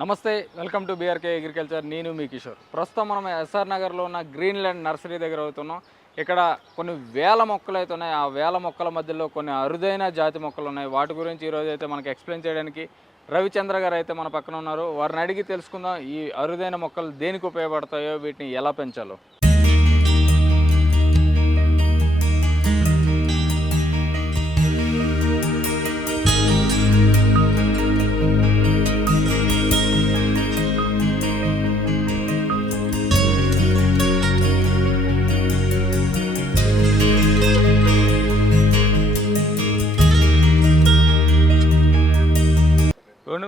నమస్తే, welcome to BRK agriculture. నేను మీ కిషోర్. ప్రస్తుతం మనం ఎస్ఆర్ నగర్లో ఉన్న గ్రీన్లాండ్ నర్సరీ దగ్గర అవుతున్నాం. ఇక్కడ కొన్ని వేల మొక్కలు అయితే ఉన్నాయి. ఆ వేల మొక్కల మధ్యలో కొన్ని అరుదైన జాతి మొక్కలు ఉన్నాయి. వాటి గురించి ఈరోజు అయితే మనకు ఎక్స్ప్లెయిన్ చేయడానికి రవిచంద్ర గారు అయితే మన పక్కన ఉన్నారు. వారిని అడిగి తెలుసుకుందాం ఈ అరుదైన మొక్కలు దేనికి ఉపయోగపడతాయో, వీటిని ఎలా పెంచాలో.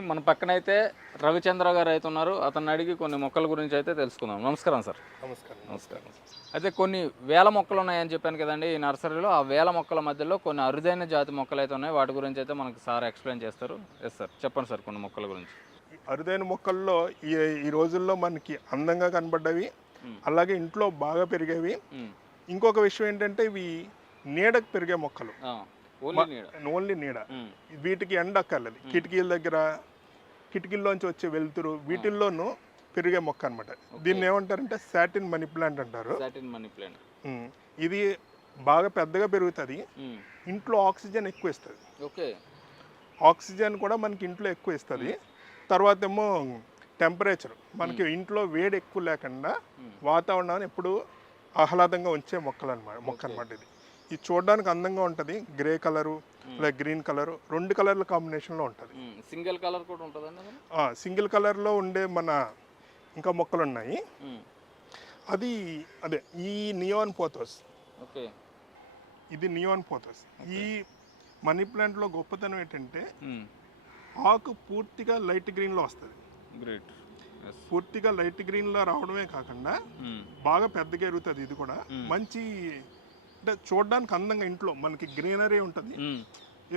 మన పక్కన అయితే రవిచంద్ర గారు అయితే ఉన్నారు. అతన్ని అడిగి కొన్ని మొక్కల గురించి అయితే తెలుసుకుందాం. నమస్కారం సార్. నమస్కారం. అయితే కొన్ని వేల మొక్కలు ఉన్నాయని చెప్పాను కదండి ఈ నర్సరీలో. ఆ వేల మొక్కల మధ్యలో కొన్ని అరుదైన జాతి మొక్కలు అయితే ఉన్నాయి. వాటి గురించి అయితే మనకు సార్ ఎక్స్ప్లెయిన్ చేస్తారు. ఎస్ సార్, చెప్పండి సార్ కొన్ని మొక్కల గురించి. అరుదైన మొక్కల్లో ఈ రోజుల్లో మనకి అందంగా కనబడ్డవి, అలాగే ఇంట్లో బాగా పెరిగేవి. ఇంకొక విషయం ఏంటంటే ఇవి నీడకు పెరిగే మొక్కలు, ఓన్లీ నీడ. వీటికి ఎండ అక్కర్లేదు. కిటికీల దగ్గర, కిటికీల్లోంచి వచ్చే వెలుతురు, వీటిల్లోనూ పెరిగే మొక్క అనమాట. దీన్ని ఏమంటారంటే సాటిన్ మనీ ప్లాంట్ అంటారు. ఇది బాగా పెద్దగా పెరుగుతుంది. ఇంట్లో ఆక్సిజన్ ఎక్కువ ఇస్తుంది. ఆక్సిజన్ కూడా మనకి ఇంట్లో ఎక్కువ ఇస్తుంది. తర్వాత ఏమో టెంపరేచర్, మనకి ఇంట్లో వేడి ఎక్కువ లేకుండా వాతావరణాన్ని ఎప్పుడు ఆహ్లాదంగా ఉంచే మొక్క అనమాట. ఇది చూడడానికి అందంగా ఉంటుంది. Grey colour like green colour, రెండు కలర్ల కాంబినేషన్లో ఉంటుంది. సింగిల్ కలర్ కూడా ఉంటుందండి. సింగిల్ కలర్లో ఉండే మన ఇంకా మొక్కలు ఉన్నాయి. అదే ఈ నియాన్ పోథోస్. ఇది నియాన్ పోథోస్. ఈ మనీ ప్లాంట్లో గొప్పతనం ఏంటంటే ఆకు పూర్తిగా లైట్ గ్రీన్లో వస్తుంది. పూర్తిగా లైట్ గ్రీన్లో రావడమే కాకుండా బాగా పెద్దగా ఎరుగుతుంది. ఇది కూడా మంచి అంటే చూడడానికి అందంగా, ఇంట్లో మనకి గ్రీనరీ ఉంటుంది.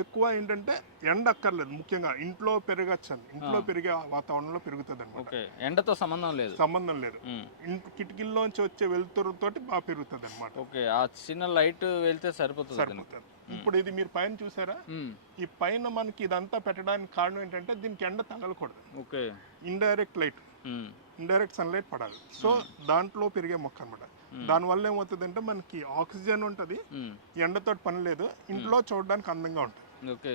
ఎక్కువ ఏంటంటే ఎండ అక్కర్లేదు. ముఖ్యంగా ఇంట్లో పెరగచ్చు, ఇంట్లో పెరిగే వాతావరణంలో పెరుగుతుంది అనమాట. ఎండతో సంబంధం లేదు. కిటికీల్లోంచి వచ్చే వెలుతురుతో బాగా పెరుగుతుంది అనమాట. ఆ చిన్న లైట్ వెళ్తే సరిపోతుంది. ఇప్పుడు ఇది మీరు పైన చూసారా, ఈ పైన మనకి ఇదంతా పెట్టడానికి కారణం ఏంటంటే దీనికి ఎండ తగలకూడదు. ఇండైరెక్ట్ లైట్, ఇండైరెక్ట్ సన్లైట్ పడాలి. సో దాంట్లో పెరిగే మొక్క అనమాట. దానివల్ల ఏమవుతుందంటే మనకి ఆక్సిజన్ ఉంటుంది, ఎండతో పని లేదు, ఇంట్లో చూడడానికి అందంగా ఉంటుంది.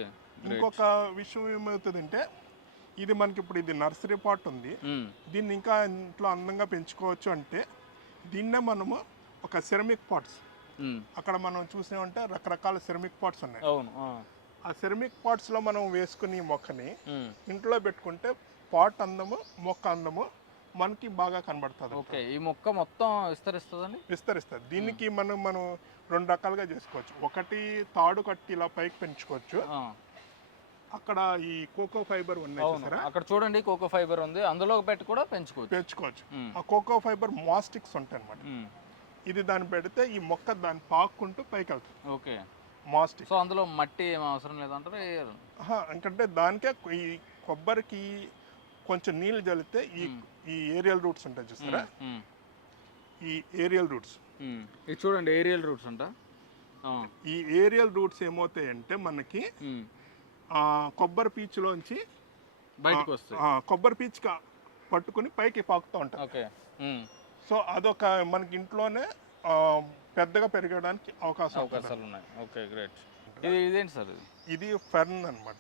ఇంకొక విషయం ఏమవుతుందంటే ఇది మనకి ఇప్పుడు ఇది నర్సరీ పాట్ ఉంది. దీన్ని ఇంకా ఇంట్లో అందంగా పెంచుకోవచ్చు అంటే దీన్నే మనము ఒక సెరమిక్ పాట్స్, అక్కడ మనం చూసామంటే రకరకాల సెరమిక్ పాట్స్ ఉన్నాయి. ఆ సెరమిక్ పాట్స్ లో మనం వేసుకుని మొక్కని ఇంట్లో పెట్టుకుంటే పాట్ అందము, మొక్క అందము మనకి బాగా కనబడుతుంది. ఈ మొక్క మొత్తం విస్తరిస్తుంది. దీనికి మనం రెండు రకాలుగా చేసుకోవచ్చు. ఒకటి తాడు కట్టి ఇలా పైకి పెంచుకోవచ్చు. అక్కడ ఈ కోకో ఫైబర్ ఉన్నాయి, అక్కడ చూడండి కోకో ఫైబర్ ఉంది, అందులో పెట్టి కూడా పెంచుకోవచ్చు. ఆ కోకో ఫైబర్ మాస్టిక్స్ ఉంటాయి అనమాట. ఇది దాన్ని పెడితే ఈ మొక్క దాన్ని పాక్కుంటూ పైకి వెళ్తుంది. మాస్టిక్. సో అందులో మట్టి ఏం అవసరం లేదంటారు. ఎందుకంటే దానికే ఈ కొబ్బరికి కొంచెం నీళ్ళు జల్లితే ఈ ఏరియల్ రూట్స్ ఉంటాయి చూసారా, ఈ ఏరియల్ రూట్స్, ఇది చూడండి ఏరియల్ రూట్స్ అంట. ఈ ఏరియల్ రూట్స్ ఏమవుతాయంటే మనకి కొబ్బరి పీచులోంచి బయటకు వస్తాయి. కొబ్బరి పీచు పట్టుకుని పైకి పాకుతూ ఉంటాయి. సో అదొక మనకి ఇంట్లోనే పెద్దగా పెరగడానికి అవకాశాలు ఉన్నాయి. గ్రేట్. ఇదేంటి సార్? ఇది ఫెర్న్ అనమాట.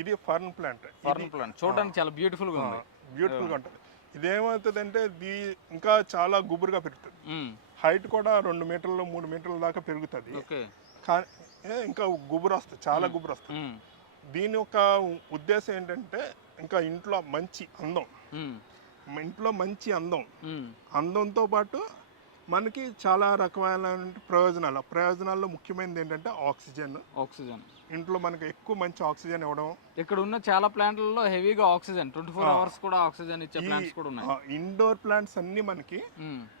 ఇది ఫర్న్ ప్లాంట్. చూడడానికి చాలా బ్యూటిఫుల్ గా ఉంటుంది. ఇదేమవుతుందంటే ఇది ఇంకా చాలా గుబురుగా పెరుగుతుంది. హైట్ కూడా 2 మీటర్లు 3 మీటర్ల దాకా పెరుగుతుంది. కానీ ఇంకా గుబురు వస్తుంది, చాలా గుబురు వస్తుంది. దీని యొక్క ఉద్దేశం ఏంటంటే ఇంకా ఇంట్లో మంచి అందంతో పాటు మనకి చాలా రకమైన ప్రయోజనాల్లో ముఖ్యమైనది ఏంటంటే ఆక్సిజన్. ఇంట్లో మనకి ఎక్కువ మంచి ఆక్సిజన్ ఇవ్వడం. ఇక్కడ ఉన్న చాలా ప్లాంట్లలో హెవీగా ఆక్సిజన్ 24 అవర్స్ కూడా ఆక్సిజన్ ఇచ్చే ప్లాంట్స్ కూడా ఉన్నాయి. ఇండోర్ ప్లాంట్స్ అన్ని మనకి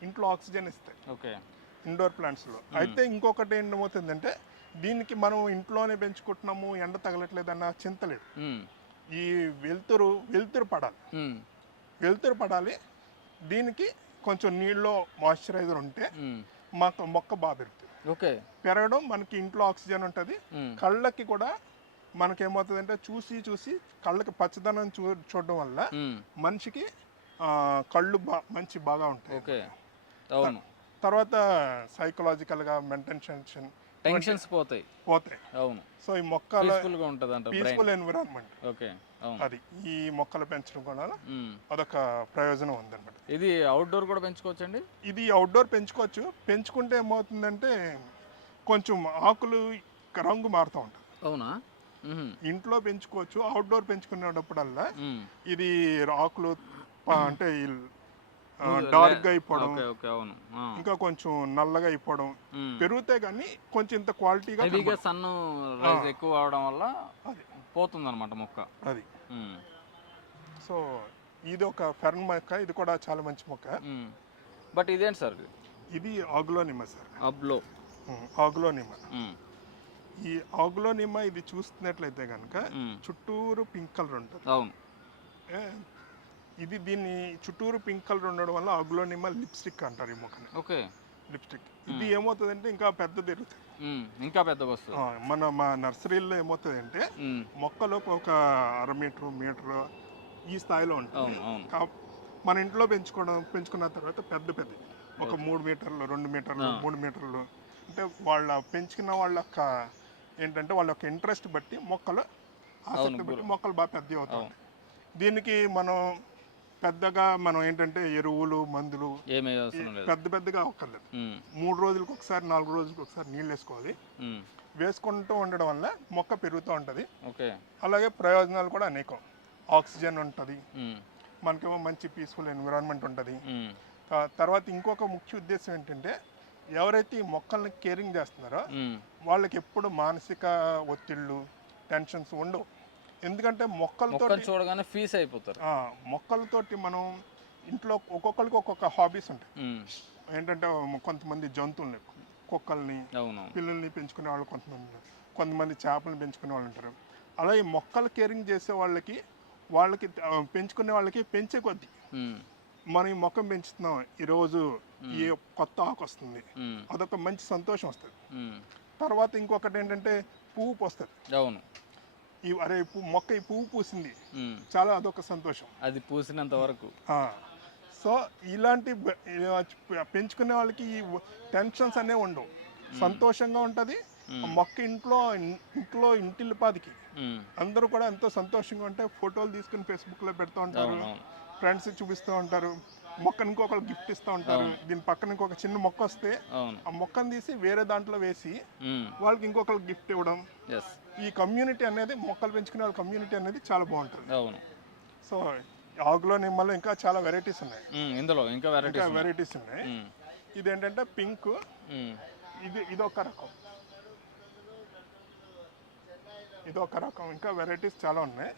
ఇంట్లో ఆక్సిజన్ ఇస్తాయి ఇండోర్ ప్లాంట్స్ లో. అయితే ఇంకొకటి ఏమవుతుందంటే దీనికి మనం ఇంట్లోనే పెంచుకుంటున్నాము, ఎండ తగలట్లేదన్న చింత లేదు. ఈ వెలుతురు పడాలి. దీనికి కొంచెం నీళ్ళలో మాయిశ్చరైజర్ ఉంటే మొక్క బాగా పెరుగుతుంది. పెరగడం, మనకి ఇంట్లో ఆక్సిజన్ ఉంటుంది, కళ్ళకి కూడా మనకేమవుతుందంటే చూసి చూసి కళ్ళకి పచ్చదనం చూడడం వల్ల మనిషికి కళ్ళు బాగా ఉంటాయి. ఓకే, అవును. తర్వాత సైకలాజికల్గా టెన్షన్స్ పోతాయి. అవును. సో ఈ మొక్కల పీస్ఫుల్గా ఉంటుంది అంట, పీస్ఫుల్ ఎన్విరాన్మెంట్. ఓకే, అవును. అది ఈ మొక్కలు పెంచడం కూడా అదొక ప్రయోజనం ఉందన్నమాట. ఇది అవుట్డోర్ కూడా పెంచుకోవచ్చండి? ఇది అవుట్డోర్ పెంచుకోవచ్చు. పెంచుకుంటే ఏమవుతుందంటే కొంచెం ఆకులు రంగు మారుతూ ఉంటుంది. అవునా? ఇంట్లో పెంచుకోవచ్చు. అవుట్డోర్ పెంచుకునేటప్పుడల్లా ఇది ఆకులు అంటే డార్క్ గా అయిపోవడం, ఇంకా కొంచెం నల్లగా అయిపోవడం పెరిగితే గానీ కొంచెం ఇంత క్వాలిటీగా సన్ రైజ్ ఎక్కువ అవడం వల్ల పోతుంది అనమాట మొక్క అది. సో ఇది ఒక ఫెర్న్ మొక్క, ఇది కూడా చాలా మంచి మొక్క. బట్ ఇదేంటి సార్? ఇది ఆగ్లోనిమా సార్. ఆగ్లోనిమా. ఈ ఆగ్లోనిమా ఇది చూస్తున్నట్లయితే కనుక చుట్టూరు పింక్ కలర్ ఉంటుంది. అవును. ఇది దీన్ని చుట్టూరు పింక్ కలర్ ఉండడం వల్ల ఆగ్లోనిమా లిప్స్టిక్ అంటారు ఈ మొక్కని. Okay, lipstick. ఇది ఏమవుతుందంటే ఇంకా పెద్దది ఎరుగుతుంది, ఇంకా పెద్ద వస్తుంది. మా నర్సరీలో ఏమవుతుందంటే మొక్కలు ఒక 1/2 మీటర్ ఈ స్థాయిలో ఉంటుంది. మన ఇంట్లో పెంచుకున్న తర్వాత పెద్ద ఒక 3 మీటర్లు, 2 మీటర్లు, 3 మీటర్లు, అంటే వాళ్ళ పెంచుకున్న వాళ్ళ ఏంటంటే వాళ్ళ యొక్క ఇంట్రెస్ట్ బట్టి మొక్కలు ఆసక్తి బట్టి మొక్కలు బాగా పెద్దవి అవుతాయి. దీనికి మనం ఏంటంటే ఎరువులు, మందులు పెద్దగా అక్కర్లేదు. 3 రోజులకు ఒకసారి, 4 రోజులకు ఒకసారి నీళ్ళు వేసుకోవాలి. వేసుకుంటూ ఉండడం వల్ల మొక్క పెరుగుతూ ఉంటుంది. అలాగే ప్రయోజనాలు కూడా అనేకం. ఆక్సిజన్ ఉంటుంది, మనకేమో మంచి పీస్ఫుల్ ఎన్విరాన్మెంట్ ఉంటుంది. తర్వాత ఇంకొక ముఖ్య ఉద్దేశం ఏంటంటే ఎవరైతే ఈ మొక్కల్ని కేరింగ్ చేస్తున్నారో వాళ్ళకి ఎప్పుడు మానసిక ఒత్తిళ్ళు, టెన్షన్స్ ఉండవు. ఎందుకంటే మొక్కలతో చూడగానే ఫీస్ అయిపోతారు. మొక్కలతోటి మనం ఇంట్లో ఒక్కొక్కరికి ఒక్కొక్క హాబీస్ ఉంటాయి. ఏంటంటే కొంతమంది జంతువుల్ని, కుక్కల్ని, పిల్లల్ని పెంచుకునే వాళ్ళు, కొంతమంది చేపలను పెంచుకునే వాళ్ళు ఉంటారు. అలాగే మొక్కలు కేరింగ్ చేసే వాళ్ళకి పెంచుకునే వాళ్ళకి పెంచే కొద్దీ మనం ఈ మొక్కను పెంచుతున్నాం, ఈరోజు ఈ కొత్త ఆకు వస్తుంది, అదొక మంచి సంతోషం వస్తుంది. తర్వాత ఇంకొకటి ఏంటంటే పువ్వు పోస్తుంది. అవును. మొక్క ఈ పువ్వు పూసింది, చాలా అదొక సంతోషం, అది పూసినంత వరకు. సో ఇలాంటి పెంచుకునే వాళ్ళకి ఈ టెన్షన్స్ అనేవి ఉండవు, సంతోషంగా ఉంటుంది. మొక్క ఇంటిల్లిపాదికి అందరూ కూడా ఎంతో సంతోషంగా ఉంటే ఫోటోలు తీసుకుని ఫేస్బుక్లో పెడుతూ ఉంటారు, ఫ్రెండ్స్ చూపిస్తూ ఉంటారు, మొక్కను ఇంకొకరు గిఫ్ట్ ఇస్తూ ఉంటారు. దీని పక్కన ఇంకొక చిన్న మొక్క వస్తే ఆ మొక్కను తీసి వేరే దాంట్లో వేసి వాళ్ళకి ఇంకొకరు గిఫ్ట్ ఇవ్వడం. ఈ కమ్యూనిటీ అనేది, మొక్కలు పెంచుకునే వాళ్ళ కమ్యూనిటీ అనేది చాలా బాగుంటుంది. సో ఆగ్లోనిమాలో ఇంకా చాలా వెరైటీస్ ఉన్నాయి. ఇందులో ఇంకా వెరైటీస్ ఉన్నాయి. ఇదేంటంటే పింక్, ఇదొక రకం, ఇంకా వెరైటీస్ చాలా ఉన్నాయి.